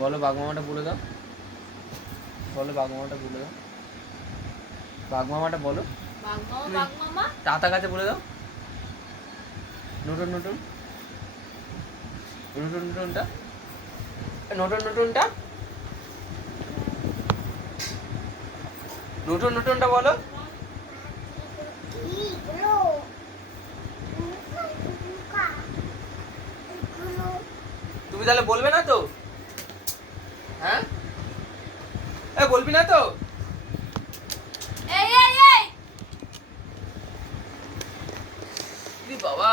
বলো বাগমামাটা বলে দাও, বলো বাগমামাটা বলে দাও, বাগমামাটা বলো। বাগমামা টাটা কাছে বলে দাও। নতুন নতুন নতুন নতুনটা, নতুন নতুনটা, নতুন নতুনটা বলো। তুমি তাহলে বলবে না তো? হ্যাঁ, বলবি না তো? বাবা,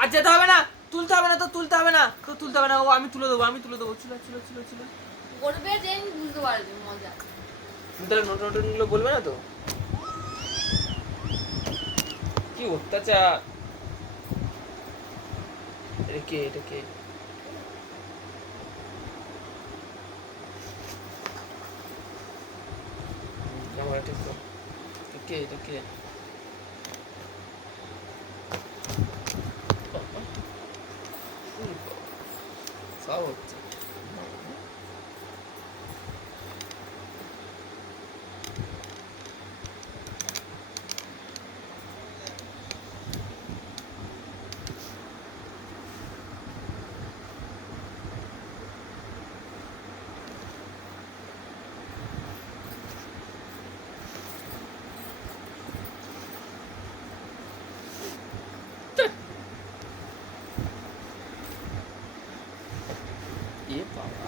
আর যেতে হবে না, তুলতে হবে না তো, তুলতে হবে না তো, তুলতে হবে না। ও আমি তুলে দেবো, আমি তুলে দেবো। ছিল ছিল ছিল ছিল করবে যে বুঝতে পারবে মজা। তুমি তাহলে নতুন নতুন গুলো বলবে না তো? কি অত্যাচার! এটা কে, এটা কে? ক্যামেরা ঠিক কর। কে এটা কে? সব হচ্ছে। এ বাবা।